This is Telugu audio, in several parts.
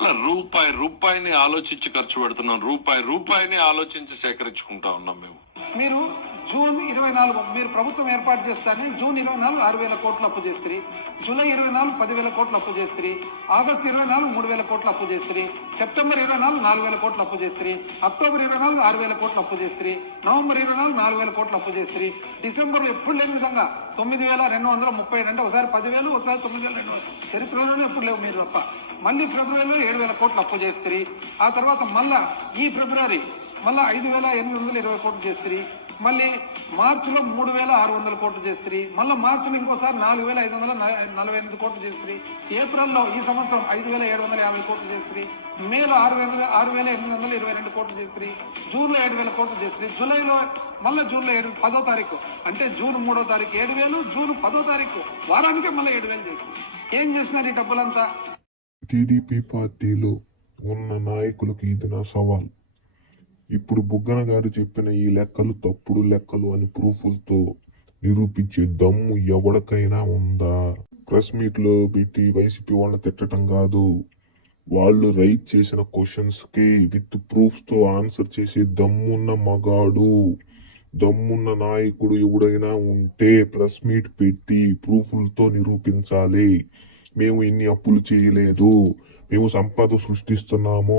అలా రూపాయిని ఆలోచించి ఖర్చు పెడుతున్నాం, రూపాయిని ఆలోచించి సేకరించుకుంటా ఉన్నాం మేము. మీరు జూన్ 24 మీరు ప్రభుత్వం ఏర్పాటు చేస్తారని జూన్ 24 6,000 కోట్లు అప్పు చేస్తుంది, జూలై 24 10,000 కోట్లు అప్పు చేస్తుంది, ఆగస్టు 24 3,000 కోట్లు అప్పు చేస్తుంది, సెప్టెంబర్ 24 4,000 కోట్లు అప్పు చేస్తుంది, అక్టోబర్ 24 6,000 కోట్లు అప్పు చేస్తుంది, నవంబర్ 24 4,000 కోట్లు అప్పు చేస్తుంది, డిసెంబర్ ఎప్పుడు లేని విధంగా 9,230 అంటే ఒకసారి 10,000 ఒకసారి 9,200 చరిత్రలోనే ఎప్పుడు లేవు మీరు తప్ప. మళ్ళీ ఫిబ్రవరిలో 7,000 కోట్లు అప్పు చేస్తుంది, ఆ తర్వాత మళ్ళా ఈ ఫిబ్రవరి మళ్ళీ 5,820 కోట్లు చేస్తుంది, మళ్ళీ మార్చిలో 3,600 కోట్లు చేస్తుంది, మళ్ళీ మార్చిలో ఇంకోసారి 4,548 కోట్లు చేస్తుంది, ఏప్రిల్లో ఈ సంవత్సరం 5,750 కోట్లు చేస్తుంది, మేలో 6,822 కోట్లు చేస్తుంది, జూన్లో 7,000 కోట్లు చేస్తుంది, జూలైలో మళ్ళీ జూన్లో 10వ తారీఖు అంటే జూన్ 3వ తారీఖు 7,000, జూన్ 10వ తారీఖు వారానికే మళ్ళీ 7,000 చేస్తుంది. ఏం చేసినారు ఈ డబ్బులంతా? టీడీపీ పార్టీలో ఉన్న నాయకులకు ఇది నా సవాల్. ఇప్పుడు బుగ్గన గారు చెప్పిన ఈ లెక్కలు తప్పుడు లెక్కలు అని ప్రూఫ్లతో నిరూపించే దమ్ము ఎవరికైనా ఉందా? ప్రెస్ మీట్ లో పెట్టి వైసీపీ వాళ్ళని తిట్టడం కాదు, వాళ్ళు రైట్ చేసిన క్వశ్చన్స్ కి విత్ ప్రూఫ్స్ తో ఆన్సర్ చేసే దమ్మున్న మగాడు, దమ్మున్న నాయకుడు ఎవడైనా ఉంటే ప్రెస్ మీట్ పెట్టి ప్రూఫ్లతో నిరూపించాలి. మేము ఇన్ని అప్పులు చేయలేదు, మేము సంపద సృష్టిస్తున్నాము,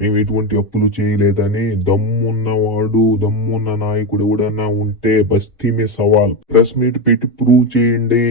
మేము ఎటువంటి అప్పులు చేయలేదని దమ్మున్నవాడు, దమ్మున్న నాయకుడు ఎవడన్నా ఉంటే బస్తీ మే సవాల్, ప్రెస్ మీట్ పెట్టి ప్రూవ్ చేయండి.